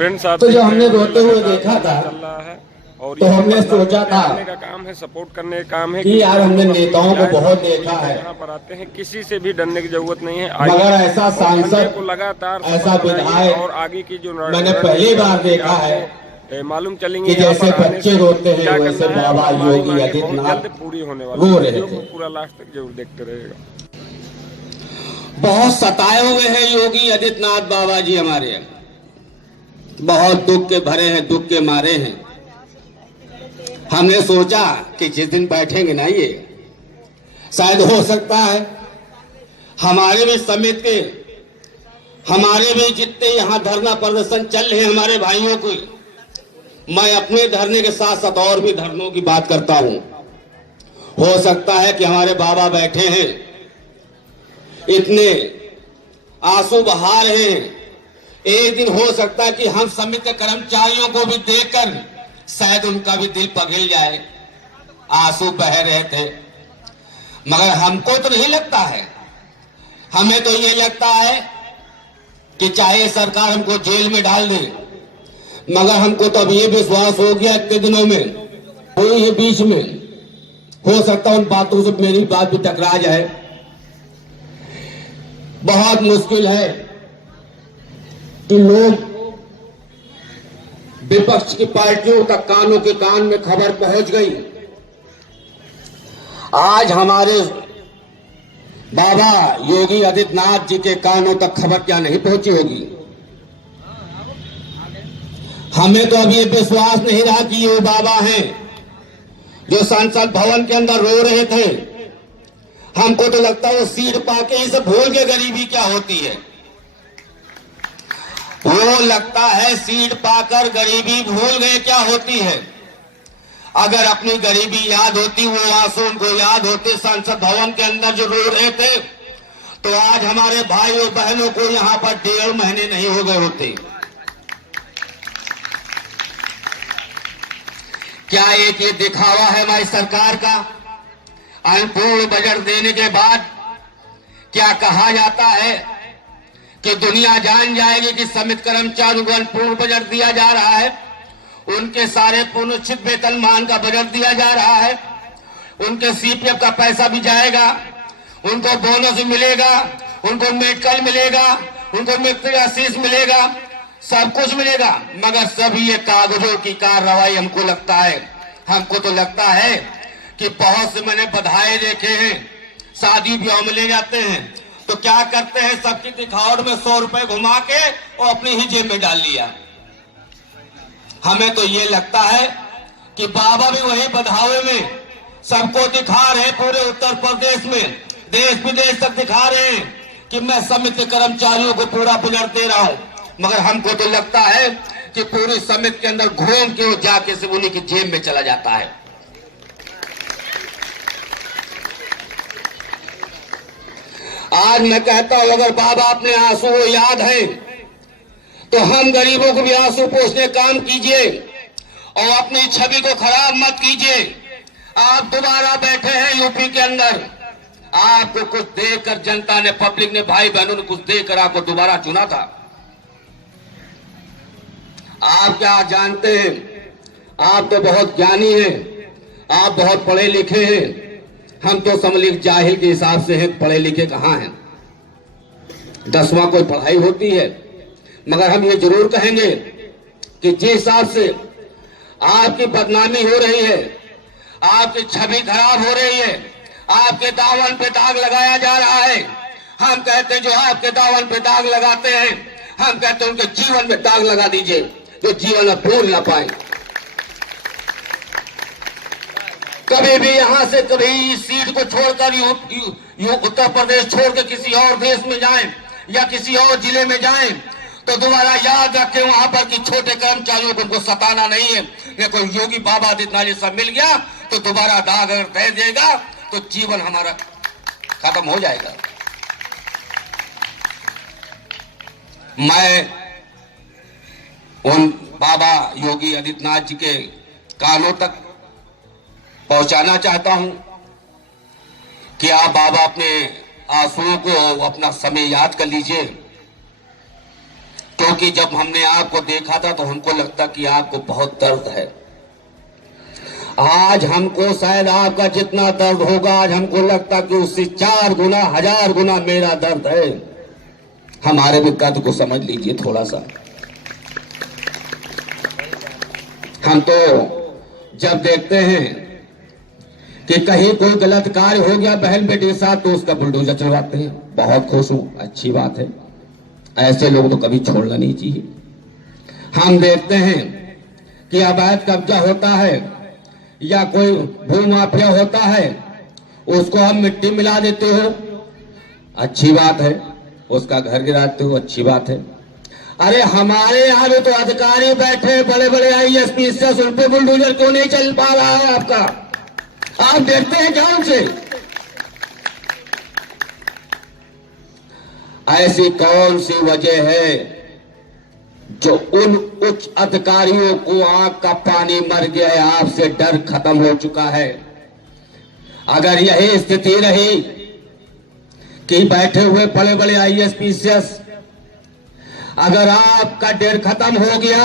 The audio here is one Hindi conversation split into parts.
फ्रेंड्स तो जब हमने रोते हुए देखा था और तो हमने सोचा था का काम है, सपोर्ट करने का काम है कि यार हमने नेताओं को बहुत देखा है, यहाँ पर आते हैं, किसी से भी डरने की जरूरत नहीं है। मगर ऐसा सांसद, को लगातार ऐसा विधायक और आगे की जो मैंने पहली बार देखा है मालूम चलेंगे कि जैसे बच्चे रोते हैं वैसे बाबा योगी आदित्यनाथ पूरी होने रो रहे थे। पूरा लास्ट तक जरूर देखते रहेगा। बहुत सताए हुए हैं योगी आदित्यनाथ बाबा जी हमारे, बहुत दुख के भरे हैं, दुख के मारे हैं। हमने सोचा कि जिस दिन बैठेंगे ना ये शायद हो सकता है हमारे भी समिति के, हमारे भी जितने यहाँ धरना प्रदर्शन चल रहे हैं हमारे भाइयों को, मैं अपने धरने के साथ साथ और भी धरनों की बात करता हूं। हो सकता है कि हमारे बाबा बैठे हैं, इतने आंसू बहा रहे हैं, एक दिन हो सकता है कि हम समिति के कर्मचारियों को भी देखकर शायद उनका भी दिल पिघल जाए। आंसू बह रहे थे, मगर हमको तो नहीं लगता है, हमें तो ये लगता है कि चाहे सरकार हमको जेल में डाल दे, मगर हमको तो अब ये विश्वास हो गया इतने दिनों में, कोई ये बीच में हो सकता है उन बातों से मेरी बात भी टकरा जाए। बहुत मुश्किल है कि लोग विपक्ष की पार्टियों तक कानों के कान में खबर पहुंच गई। आज हमारे बाबा योगी आदित्यनाथ जी के कानों तक खबर क्या नहीं पहुंची होगी। हमें तो अब ये विश्वास नहीं रहा कि ये बाबा हैं जो संसद भवन के अंदर रो रहे थे। हमको तो लगता है वो सीट पाके ही सब भूल के गरीबी क्या होती है। वो लगता है सीट पाकर गरीबी भूल गए क्या होती है। अगर अपनी गरीबी याद होती, वो आंसू उनको याद होते संसद भवन के अंदर जो रो रहे थे, तो आज हमारे भाइयों बहनों को यहाँ पर 1.5 महीने नहीं हो गए होते। क्या एक ये दिखावा है हमारी सरकार का? अनुपूर्ण बजट देने के बाद क्या कहा जाता है कि दुनिया जान जाएगी कि समिति कर्मचारियों को अनुपूर्ण बजट दिया जा रहा है, उनके सारे पुनश्चित वेतनमान का बजट दिया जा रहा है, उनके सीपीएफ का पैसा भी जाएगा, उनको बोनस मिलेगा, उनको मेडिकल मिलेगा, उनको मृत्यु आशीष मिलेगा, सब कुछ मिलेगा, मगर सभी ये कागजों की कार्रवाई। हमको तो लगता है कि बहुत से मैंने बधाई देखे हैं, शादी ब्याह में ले जाते हैं तो क्या करते हैं, सबकी दिखावट में 100 रुपए घुमा के और अपनी ही जेब में डाल लिया। हमें तो ये लगता है कि बाबा भी वही बधावे में सबको दिखा रहे, पूरे उत्तर प्रदेश में देश विदेश तक दिखा रहे हैं कि मैं समिति कर्मचारियों को पूरा बजट दे रहा हूं, मगर हमको तो लगता है कि पूरी समिति के अंदर घूम के वो जाके से उन्हीं की जेब में चला जाता है। आज मैं कहता हूं अगर बाबा अपने आंसू को याद है तो हम गरीबों को भी आंसू पोंछने काम कीजिए और अपनी छवि को खराब मत कीजिए। आप दोबारा बैठे हैं यूपी के अंदर, आपको कुछ देकर जनता ने, पब्लिक ने, भाई बहनों ने कुछ देकर आपको दोबारा चुना था। आप क्या जानते हैं, आप तो बहुत ज्ञानी हैं, आप बहुत पढ़े लिखे हैं, हम तो समलिख जाहिल के हिसाब से हैं, पढ़े लिखे कहाँ हैं। 10वां कोई पढ़ाई होती है, मगर हम ये जरूर कहेंगे कि जिस हिसाब से आपकी बदनामी हो रही है, आपकी छवि खराब हो रही है, आपके दामन पे दाग लगाया जा रहा है, हम कहते हैं जो आपके दामन पे दाग लगाते हैं, हम कहते हैं उनके जीवन में दाग लगा दीजिए, जो जीवन में भूल ना पाए। कभी भी यहां से कभी इस सीट को छोड़कर उत्तर प्रदेश छोड़ के किसी और देश में जाएं या किसी और जिले में जाएं तो दोबारा याद रखें वहां पर कि छोटे कर्मचारियों को उनको सताना नहीं है। या कोई योगी बाबा आदित्यनाथ जी सब मिल गया तो दोबारा दाग अगर दे देगा तो जीवन हमारा खत्म हो जाएगा। मैं उन बाबा योगी आदित्यनाथ जी के कानों तक पहुंचाना चाहता हूं कि आप बाबा अपने आंसुओं को अपना समय याद कर लीजिए, क्योंकि हालांकि जब हमने आपको देखा था तो हमको लगता कि आपको बहुत दर्द है। आज हमको शायद आपका जितना दर्द होगा, आज हमको लगता कि उससे 4 गुना 1000 गुना मेरा दर्द है। हमारे भी दर्द को समझ लीजिए थोड़ा सा। हम तो जब देखते हैं कि कहीं कोई गलत कार्य हो गया बहन बेटी के साथ तो उसका बुलडोजर चलवाते हैं। बहुत खुश हूं, अच्छी बात है, ऐसे लोग तो कभी छोड़ना नहीं चाहिए। हम देखते हैं कि अवैध कब्जा होता है या कोई भू माफिया होता है, उसको हम मिट्टी मिला देते हो, अच्छी बात है, उसका घर गिराते हो, अच्छी बात है। अरे हमारे यहाँ भी तो अधिकारी बैठे बड़े बड़े ISP से, उन पे बुलडोजर क्यों नहीं चल पा रहा है आपका? आप देखते हैं क्या उनसे? ऐसी कौन सी वजह है जो उन उच्च अधिकारियों को आंख का पानी मर गया है, आपसे डर खत्म हो चुका है? अगर यही स्थिति रही कि बैठे हुए बड़े बड़े ISP अगर आपका डर खत्म हो गया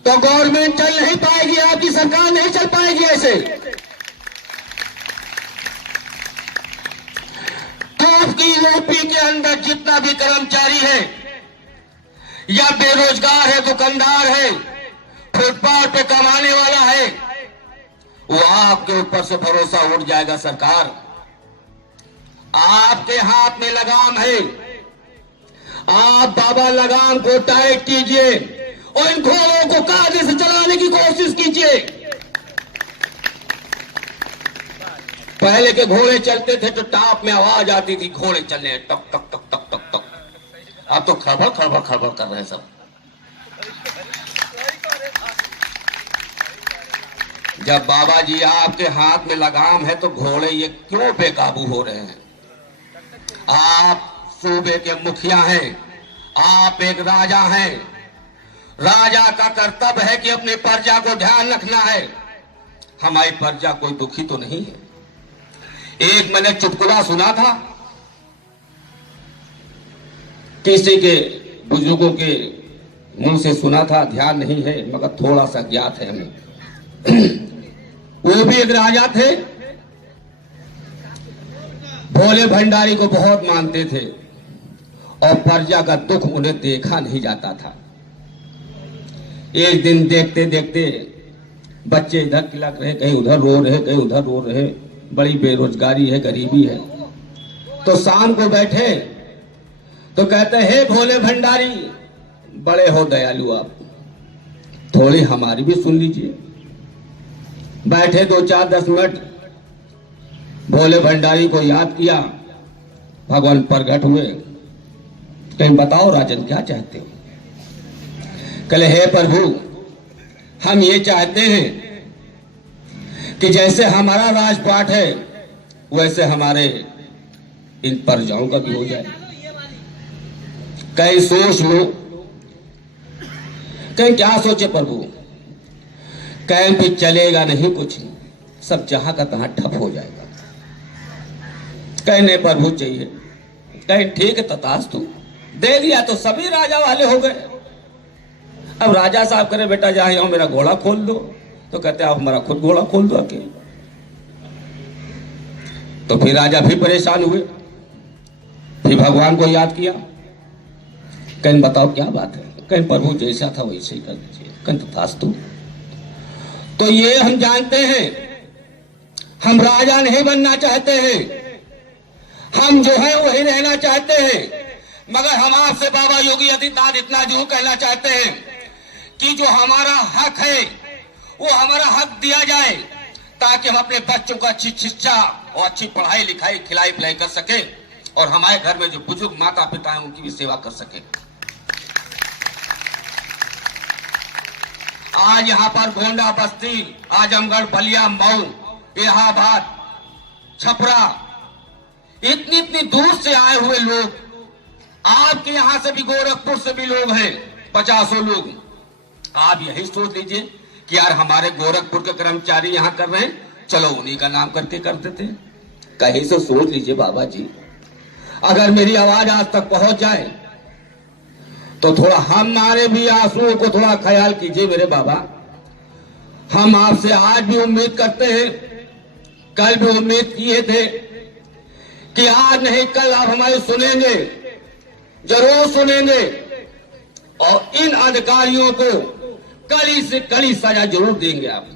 तो गवर्नमेंट चल नहीं पाएगी, आपकी सरकार नहीं चल पाएगी। ऐसे आपकी यूपी के अंदर जितना भी कर्मचारी है या बेरोजगार है, दुकानदार है, फुटपाथ पे कमाने वाला है, वो आपके ऊपर से भरोसा उठ जाएगा। सरकार आपके हाथ में लगाम है, आप बाबा लगाम को टाइट कीजिए और इन घोड़ों को कायदे से चलाने की कोशिश कीजिए। पहले के घोड़े चलते थे तो टाप में आवाज आती थी, घोड़े चलने टक टक टक टक टक टक। अब तो खड़बड़ खड़बड़ खड़बड़ कर रहे हैं सब। जब बाबा जी आपके हाथ में लगाम है तो घोड़े ये क्यों बेकाबू हो रहे हैं? आप सूबे के मुखिया हैं, आप एक राजा हैं। राजा का कर्तव्य है कि अपने प्रजा को ध्यान रखना है। हमारी प्रजा कोई दुखी तो नहीं है। एक मैंने चुटकुला सुना था, किसी के बुजुर्गों के मुंह से सुना था, ध्यान नहीं है मगर थोड़ा सा ज्ञात है हमें। वो भी एक राजा थे, भोले भंडारी को बहुत मानते थे और प्रजा का दुख उन्हें देखा नहीं जाता था। एक दिन देखते देखते बच्चे इधर खिलक रहे, कहीं उधर रो रहे, कहीं उधर रो रहे, बड़ी बेरोजगारी है, गरीबी है। तो शाम को बैठे तो कहते हैं, हे भोले भंडारी, बड़े हो दयालु आप, थोड़ी हमारी भी सुन लीजिए। बैठे 2-4-10 मिनट, भोले भंडारी को याद किया, भगवान प्रकट हुए। कहीं बताओ राजन क्या चाहते हो? कहले, हे प्रभु, हम ये चाहते हैं कि जैसे हमारा राजपाट है वैसे हमारे इन प्रजाओं का भी हो जाए। कहीं सोच लो। कहीं क्या सोचे प्रभु? कहीं भी चलेगा नहीं, कुछ सब जहां का तहां ठप हो जाएगा। कहीं नहीं प्रभु चाहिए, कहीं ठीक है तथास्तु, दे दिया तो सभी राजा वाले हो गए। अब राजा साहब करे, बेटा जहां आओ मेरा घोड़ा खोल दो, तो कहते आप हमारा खुद घोड़ा खोल दो आके। तो फिर राजा भी परेशान हुए, फिर भगवान को याद किया। कहीं बताओ क्या बात है? कहीं प्रभु जैसा था वैसे ही कर दीजिए, कहीं तथास्तु। तो ये हम जानते हैं, हम राजा नहीं बनना चाहते हैं, हम जो है वही रहना चाहते हैं। मगर हम आपसे बाबा योगी आदित्यनाथ इतना जरूर कहना चाहते हैं कि जो हमारा हक है वो हमारा हक दिया जाए, ताकि हम अपने बच्चों को अच्छी शिक्षा और अच्छी पढ़ाई लिखाई खिलाई पिलाई कर सके और हमारे घर में जो बुजुर्ग माता पिता हैं उनकी भी सेवा कर सके। आज यहाँ पर गोंडा, बस्ती, आजमगढ़, बलिया, मऊ, इलाहाबाद, छपरा, इतनी इतनी दूर से आए हुए लोग, आपके यहां से भी, गोरखपुर से भी लोग हैं, 50 लोग। आप यही सोच लीजिए कि यार हमारे गोरखपुर के कर्मचारी यहां कर रहे हैं, चलो उन्हीं का नाम करके कर देते हैं। कहीं से सोच लीजिए बाबा जी, अगर मेरी आवाज आज तक पहुंच जाए तो थोड़ा हमारे भी आंसुओं को थोड़ा ख्याल कीजिए मेरे बाबा। हम आपसे आज भी उम्मीद करते हैं, कल भी उम्मीद किए थे कि आज नहीं कल आप हमारी सुनेंगे, जरूर सुनेंगे, और इन अधिकारियों को कड़ी से कड़ी सजा जरूर देंगे आप।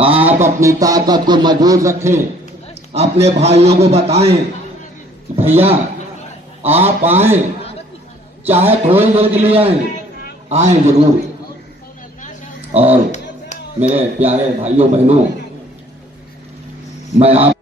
आप अपनी ताकत को मजबूत रखें, अपने भाइयों को बताएं भैया आप आए, चाहे थोड़ी देर के लिए आए जरूर। और मेरे प्यारे भाइयों बहनों, मैं आप